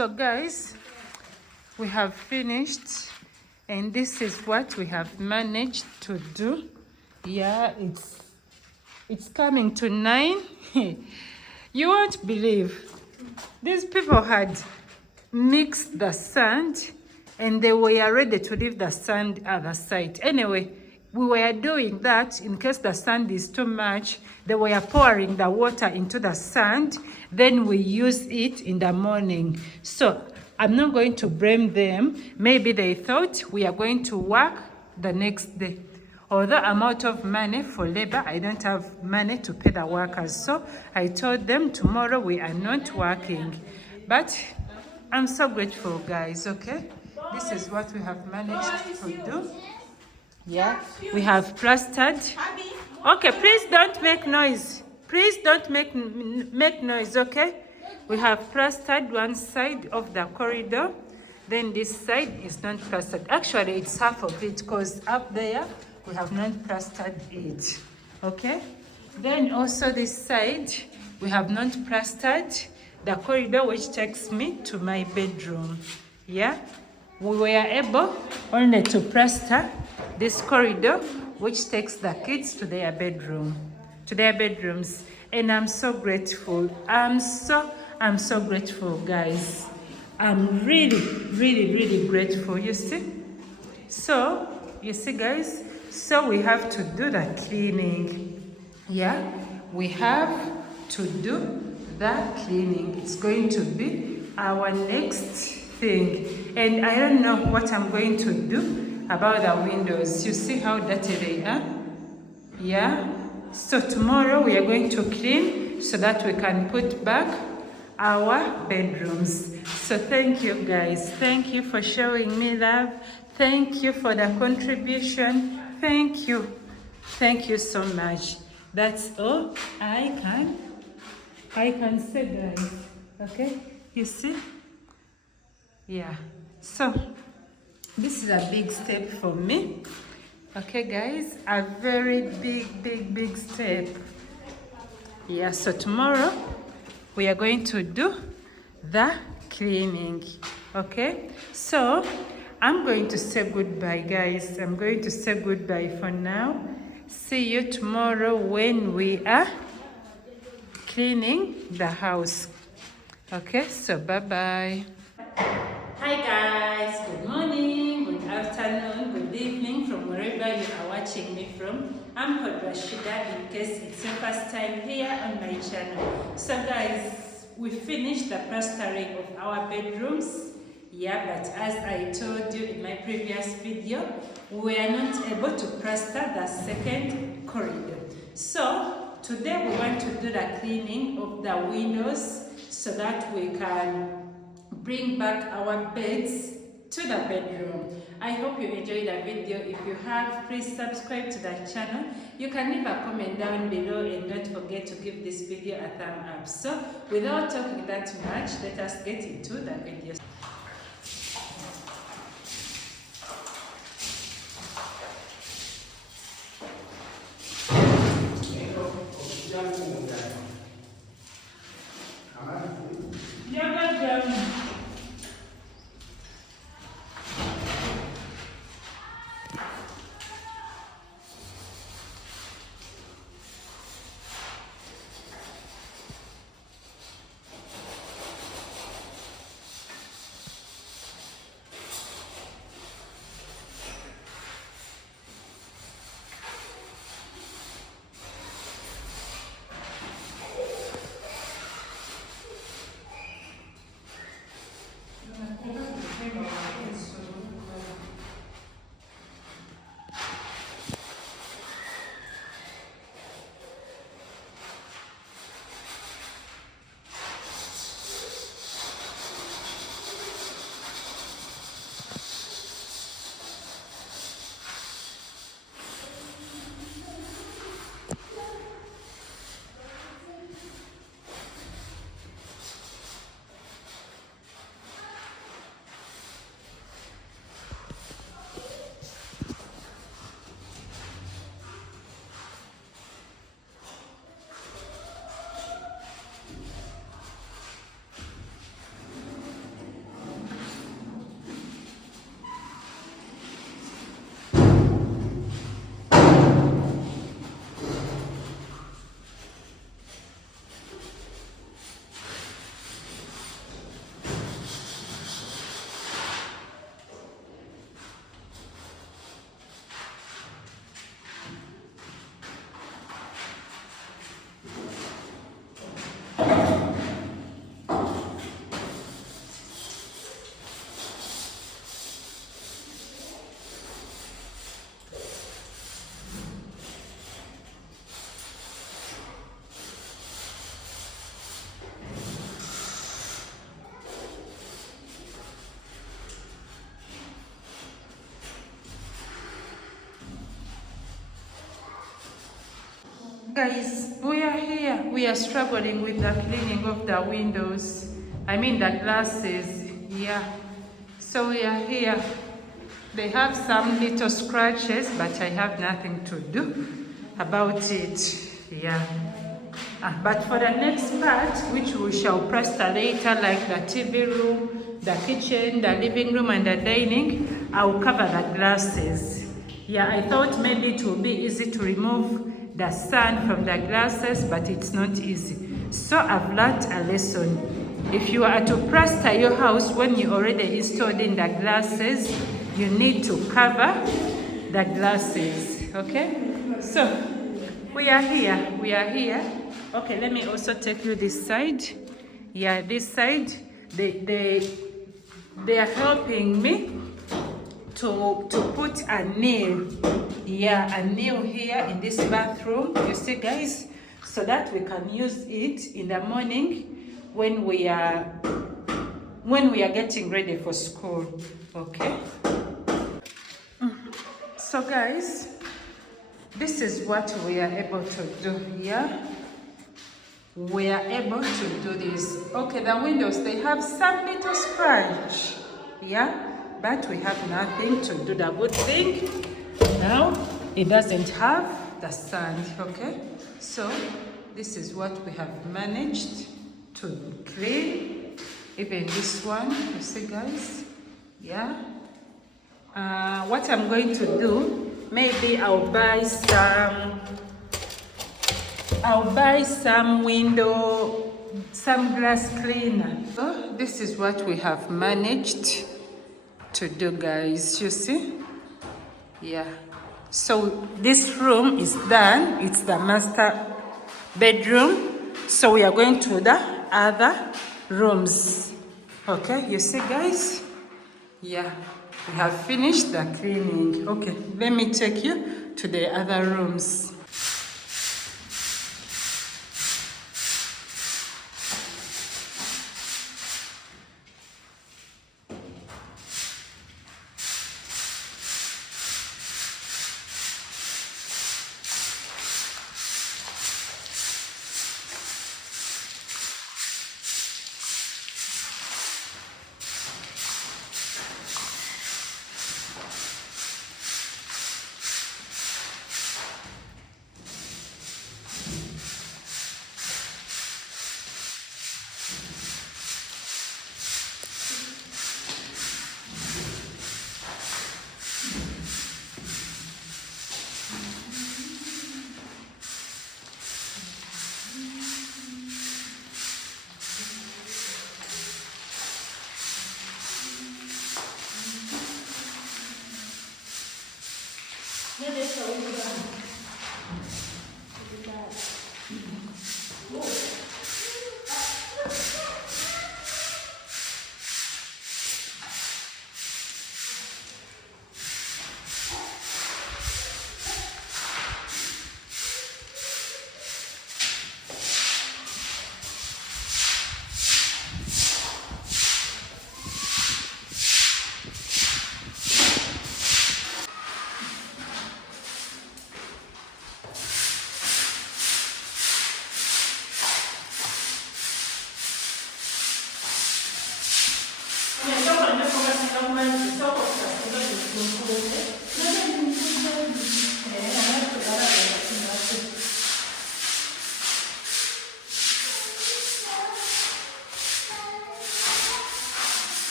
So guys, we have finished, and this is what we have managed to do. Yeah, it's coming to 9. You won't believe, these people had mixed the sand and they were ready to leave the sand at the site. Anyway, we were doing that in case the sand is too much. They were pouring the water into the sand, then we use it in the morning. So I'm not going to blame them. Maybe they thought we are going to work the next day. Although I'm out of money for labor, I don't have money to pay the workers. So I told them tomorrow we are not working. But I'm so grateful, guys, okay? This is what we have managed to do. Yeah, we have plastered. Okay, please don't make noise. Please don't make noise, okay? We have plastered one side of the corridor. Then this side is not plastered. Actually, it's half of it because up there, we have not plastered it, okay? Then also this side, we have not plastered the corridor which takes me to my bedroom. Yeah, we were able only to plaster this corridor which takes the kids to their bedrooms, and I'm so grateful. I'm so grateful, guys. I'm really grateful. You see, so you see, guys, so we have to do the cleaning. Yeah, we have to do the cleaning. It's going to be our next thing, and I don't know what I'm going to do about the windows. You see how dirty they are? Yeah, so tomorrow we are going to clean so that we can put back our bedrooms. So thank you, guys. Thank you for showing me love. Thank you for the contribution. Thank you so much. That's all I can say, guys. Okay, you see? Yeah, so this is a big step for me. Okay, guys, a very big step. Yeah, so tomorrow we are going to do the cleaning. Okay, so I'm going to say goodbye, guys. I'm going to say goodbye for now. See you tomorrow when we are cleaning the house. Okay, so bye-bye. Hi guys, good morning, good afternoon, good evening from wherever you are watching me from. I'm Rashida, in case it's your first time here on my channel. So guys, we finished the plastering of our bedrooms. Yeah, but as I told you in my previous video, we are not able to plaster the second corridor. So today we want to do the cleaning of the windows so that we can bring back our beds to the bedroom. I hope you enjoyed the video. If you have, please subscribe to the channel. You can leave a comment down below and don't forget to give this video a thumb up. So without talking that much, let us get into the video. Guys, we are here. We are struggling with the cleaning of the windows. I mean the glasses. Yeah. So we are here. They have some little scratches, but I have nothing to do about it. Yeah. But for the next part, which we shall plaster later, like the TV room, the kitchen, the living room, and the dining, I will cover the glasses. Yeah, I thought maybe it will be easy to remove the sand from the glasses, but it's not easy. So I've learned a lesson. If you are to plaster your house when you already installed in the glasses, you need to cover the glasses. Okay? So we are here. We are here. Okay, let me also take you this side. Yeah, this side. They are helping me to put a nail. Yeah, a nail here in this bathroom. You see, guys, so that we can use it in the morning when we are getting ready for school. Okay. So, guys, this is what we are able to do here. We are able to do this. Okay, the windows, they have some little scratch. Yeah, but we have nothing to do. The good thing, now it doesn't have the sand. Okay, so this is what we have managed to clean. Even this one, you see, guys. Yeah. What I'm going to do, maybe I'll buy some window, some glass cleaner. So this is what we have managed to do, guys. You see? Yeah. So this room is done. It's the master bedroom. So we are going to the other rooms. Okay, you see, guys? Yeah. We have finished the cleaning. Okay, let me take you to the other rooms.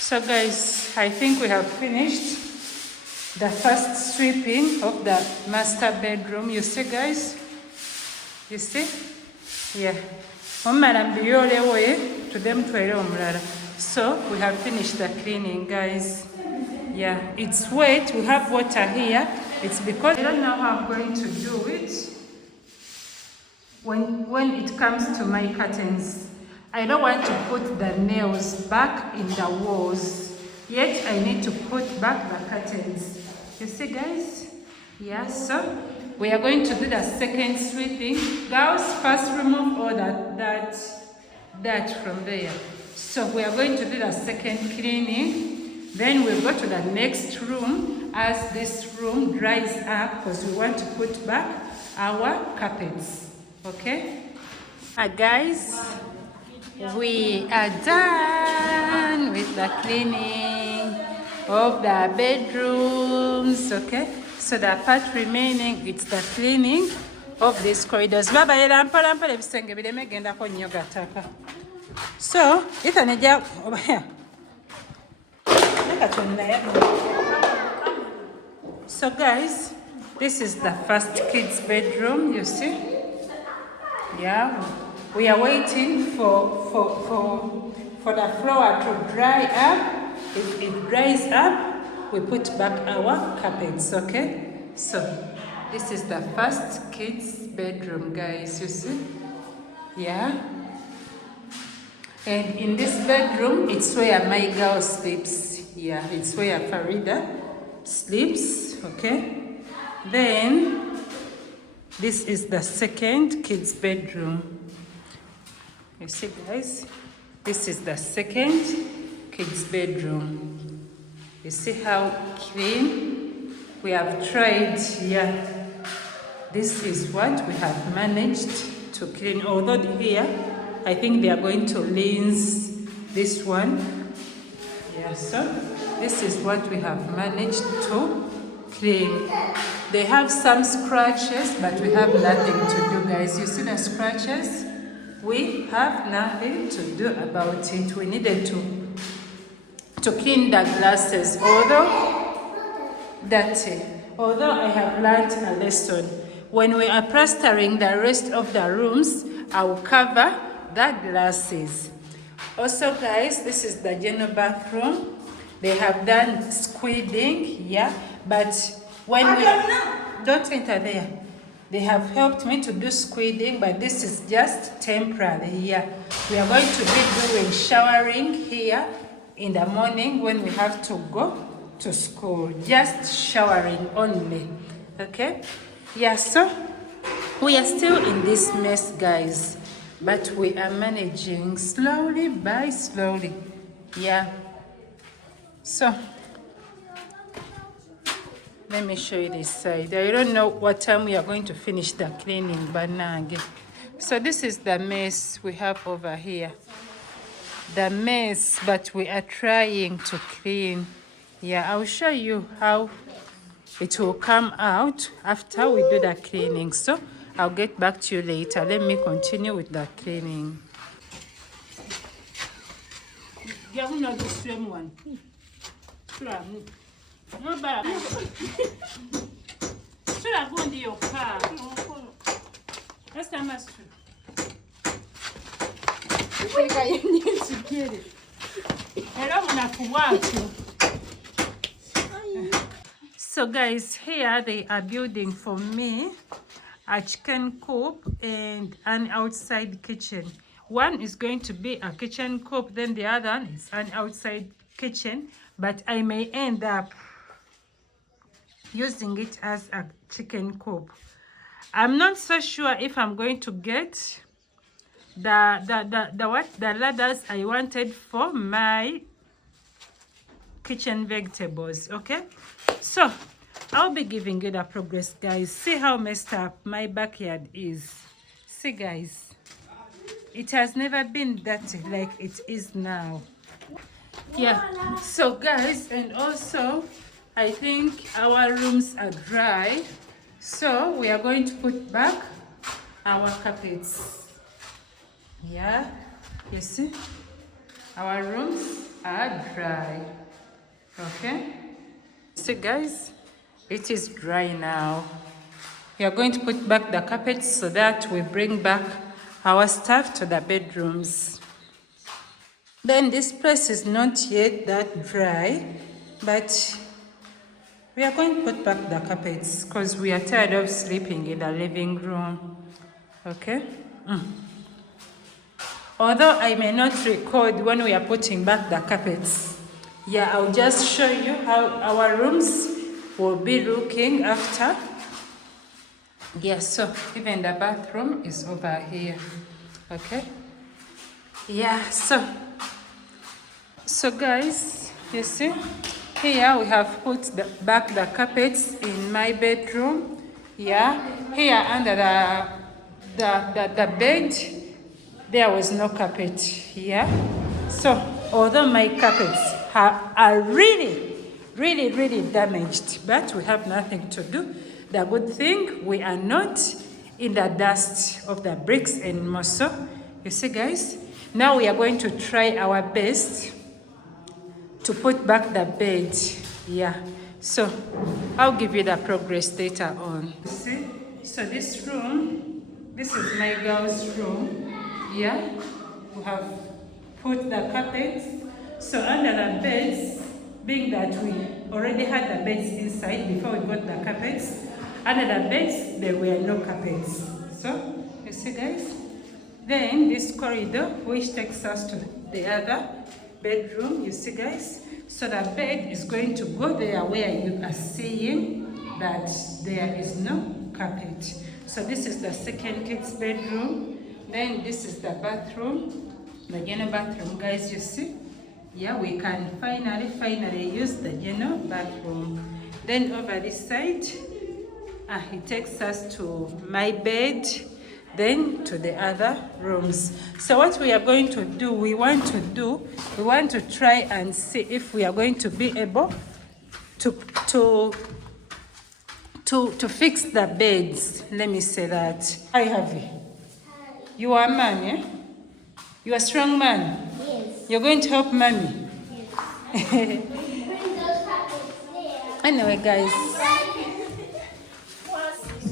So guys, I think we have finished the first sweeping of the master bedroom. You see, guys? You see? Yeah. So we have finished the cleaning, guys. Yeah, it's wet. We have water here. It's because I don't know how I'm going to do it when it comes to my curtains. I don't want to put the nails back in the walls, yet I need to put back the curtains. You see, guys? Yeah, so we are going to do the second sweeping. Girls, first remove all that from there. So we are going to do the second cleaning. Then we'll go to the next room as this room dries up because we want to put back our carpets. Okay? Guys, we are done with the cleaning of the bedrooms. Okay? So the part remaining, it's the cleaning of these corridors. Baba, so, over here. So guys, this is the first kids' bedroom, you see? Yeah. We are waiting for the floor to dry up. If it dries up, we put back our carpets, okay? So, this is the first kids' bedroom, guys, you see? Yeah. And in this bedroom, it's where my girl sleeps. Yeah, it's where Farida sleeps, okay? Then, this is the second kids' bedroom. You see, guys? This is the second kids' bedroom. You see how clean? We have tried, yeah. This is what we have managed to clean. Although here, I think they are going to lens this one. Yeah, so this is what we have managed to clean. They have some scratches, but we have nothing to do, guys. You see the scratches? We have nothing to do about it. We needed to clean the glasses, although I have learned a lesson. When we are plastering the rest of the rooms, I will cover the glasses. Also, guys, this is the general bathroom. They have done squidding, yeah, but when don't enter there. They have helped me to do squidding, but this is just temporary here. We are going to be doing showering here in the morning when we have to go to school. Just showering only, okay? Yeah, so we are still in this mess, guys, but we are managing slowly by slowly. Yeah. So let me show you this side. I don't know what time we are going to finish the cleaning, but now again. So this is the mess we have over here. The mess, but we are trying to clean. Yeah, I'll show you how it will come out after we do the cleaning. So I'll get back to you later. Let me continue with the cleaning. Yeah, we know the same one. No, but should I go into your car? That's the master. You need to get it. I don't want to watch you. So guys, here they are building for me a chicken coop and an outside kitchen. One is going to be a kitchen coop, then the other one is an outside kitchen, but I may end up using it as a chicken coop. I'm not so sure if I'm going to get the ladders I wanted for my kitchen vegetables. Okay, so I'll be giving you the progress, guys. See how messed up my backyard is. See, guys, it has never been dirty like it is now. Yeah, so guys, and also I think our rooms are dry, so we are going to put back our carpets. Yeah, you see, our rooms are dry. Okay, see, guys, it is dry now. We are going to put back the carpets so that we bring back our stuff to the bedrooms. Then this place is not yet that dry, but we are going to put back the carpets because we are tired of sleeping in the living room. Okay? Although I may not record when we are putting back the carpets. Yeah, I'll just show you how our rooms will be looking after. Yeah, so even the bathroom is over here. Okay. Yeah, so guys, you see, here we have put back the carpets in my bedroom. Yeah, here under the bed, there was no carpet here. So although my carpets are really damaged, but we have nothing to do. The good thing, we are not in the dust of the bricks anymore. So you see, guys, now we are going to try our best to put back the bed. Yeah, so I'll give you the progress later on. See, so this room, this is my girl's room. Yeah, we have put the carpets. So under the beds, being that we already had the beds inside before we got the carpets, under the beds there were no carpets. So you see, guys, then this corridor which takes us to the other bedroom, you see, guys, so the bed is going to go there where you are seeing that there is no carpet. So this is the second kid's bedroom. Then this is the bathroom, the general bathroom, guys, you see. Yeah, we can finally use the general bathroom. Then over this side, it takes us to my bed, then to the other rooms. So what we are going to do, we want to try and see if we are going to be able to fix the beds. Let me say that. Hi, Harvey. You are a man, eh? You are a strong man. Yes. You're going to help mommy. Yes. Anyway, guys.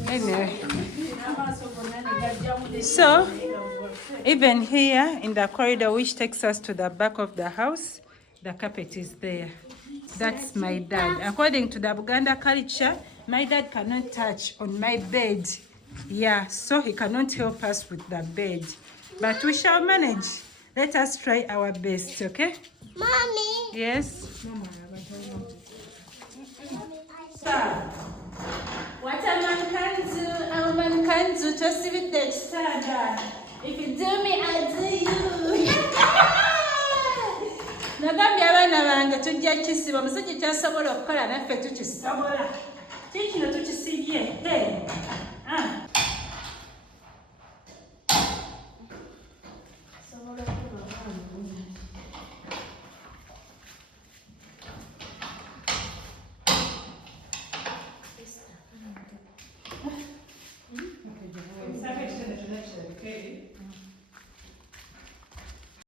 Anyway. So, even here in the corridor which takes us to the back of the house, the carpet is there. That's my dad. According to the Buganda culture, my dad cannot touch on my bed. Yeah, so he cannot help us with the bed. But we shall manage. Let us try our best, okay? Mommy. Yes? What a man can do, a woman can do, just with that standard. If you do me, I do you. Nagambye abaana bange tujja kisiba musajja kyasobola okukola naffe tukisobola. Kikino tukisibye.